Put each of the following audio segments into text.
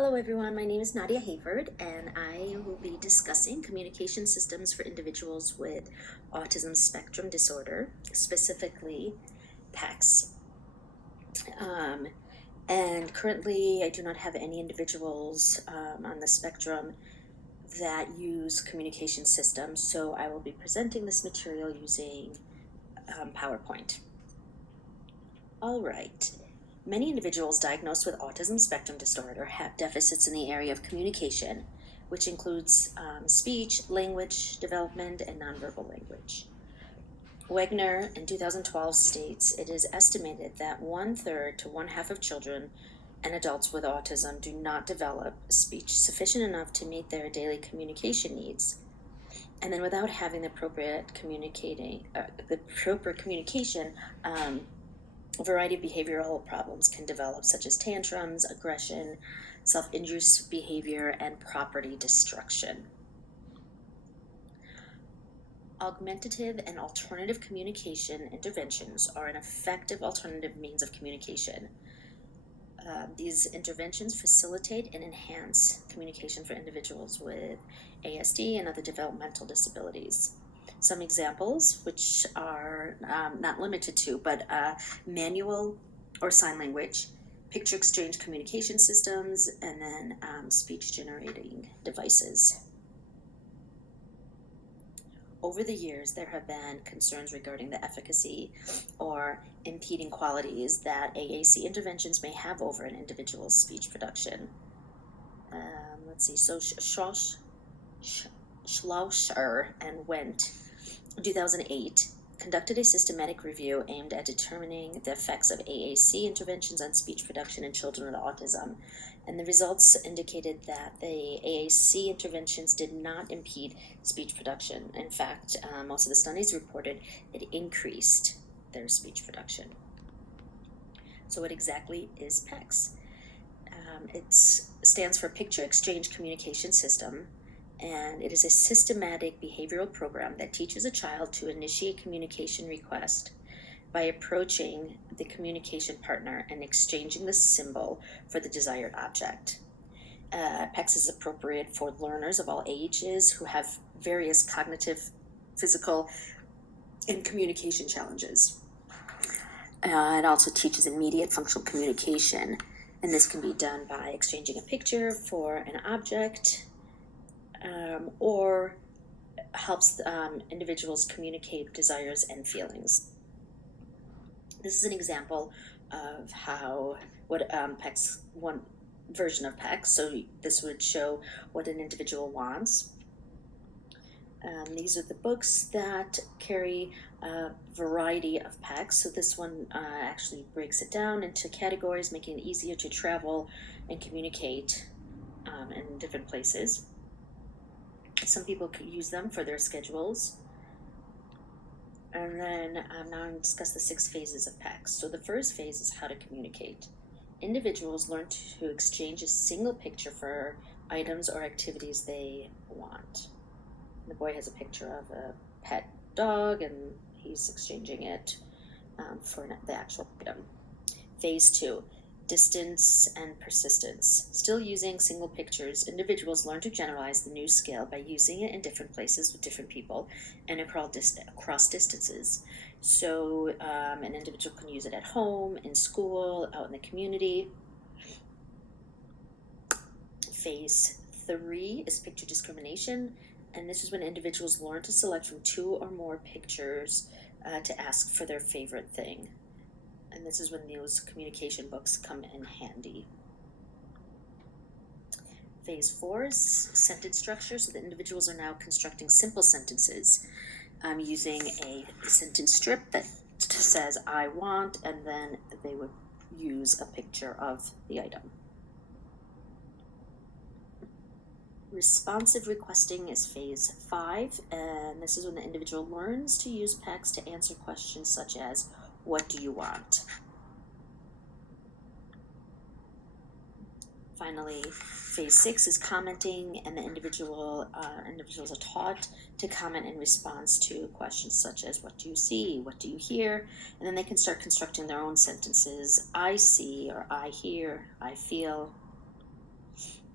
Hello everyone, my name is Nadia Hayford and I will be discussing communication systems for individuals with autism spectrum disorder, specifically PECS. And currently I do not have any individuals on the spectrum that use communication systems, so I will be presenting this material using PowerPoint. All right. Many individuals diagnosed with autism spectrum disorder have deficits in the area of communication, which includes speech, language development, and nonverbal language. Wagner in 2012 states it is estimated that 1/3 to 1/2 of children and adults with autism do not develop speech sufficient enough to meet their daily communication needs. And then without having the proper communication, a variety of behavioral problems can develop, such as tantrums, aggression, self-injurious behavior, and property destruction. Augmentative and alternative communication interventions are an effective alternative means of communication. These interventions facilitate and enhance communication for individuals with ASD and other developmental disabilities. Some examples, which are not limited to, but manual or sign language, picture exchange communication systems, and then speech generating devices. Over the years, there have been concerns regarding the efficacy or impeding qualities that AAC interventions may have over an individual's speech production. So Schlosser and Wendt, 2008, conducted a systematic review aimed at determining the effects of AAC interventions on speech production in children with autism. And the results indicated that the AAC interventions did not impede speech production. In fact, most of the studies reported it increased their speech production. So what exactly is PECS? It stands for Picture Exchange Communication System, and it is a systematic behavioral program that teaches a child to initiate communication request by approaching the communication partner and exchanging the symbol for the desired object. PECS is appropriate for learners of all ages who have various cognitive, physical, and communication challenges. It also teaches immediate functional communication, and this can be done by exchanging a picture for an object, or helps individuals communicate desires and feelings. This is an example of what PECS, one version of PECS. So this would show what an individual wants. These are the books that carry a variety of PECS. So this one actually breaks it down into categories, making it easier to travel and communicate in different places. Some people could use them for their schedules. And then now I'm going to discuss the 6 phases of PECS. So the first phase is how to communicate. Individuals learn to exchange a single picture for items or activities they want. The boy has a picture of a pet dog, and he's exchanging it for the actual item. Phase 2. Distance and persistence. Still using single pictures, individuals learn to generalize the new skill by using it in different places with different people and across distances. So an individual can use it at home, in school, out in the community. Phase 3 is picture discrimination, and this is when individuals learn to select from 2 or more pictures to ask for their favorite thing. And this is when those communication books come in handy. Phase 4 is sentence structure. So the individuals are now constructing simple sentences using a sentence strip that says, I want, and then they would use a picture of the item. Responsive requesting is phase 5, and this is when the individual learns to use PECS to answer questions such as, what do you want? Finally, phase 6 is commenting, and the individuals are taught to comment in response to questions such as, what do you see? What do you hear? And then they can start constructing their own sentences. I see, or I hear, I feel.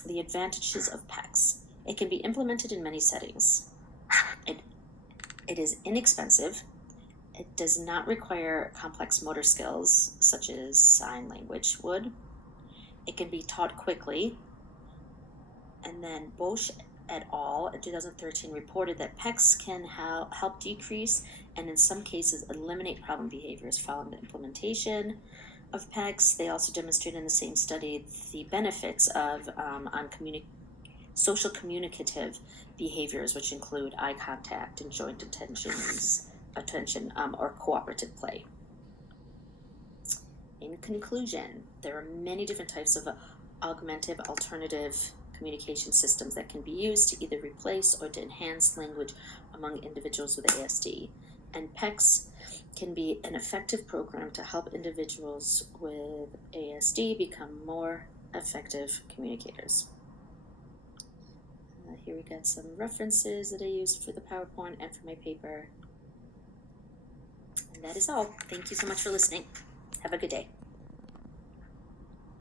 The advantages of PECS. It can be implemented in many settings. It is inexpensive. It does not require complex motor skills, such as sign language would. It can be taught quickly. And then Bosch et al. In 2013 reported that PECS can help decrease and in some cases eliminate problem behaviors following the implementation of PECS. They also demonstrated in the same study the benefits of social communicative behaviors, which include eye contact and joint attention, or cooperative play. In conclusion, there are many different types of augmentative alternative communication systems that can be used to either replace or to enhance language among individuals with ASD. And PECS can be an effective program to help individuals with ASD become more effective communicators. Here we got some references that I used for the PowerPoint and for my paper. And that is all. Thank you so much for listening. Have a good day.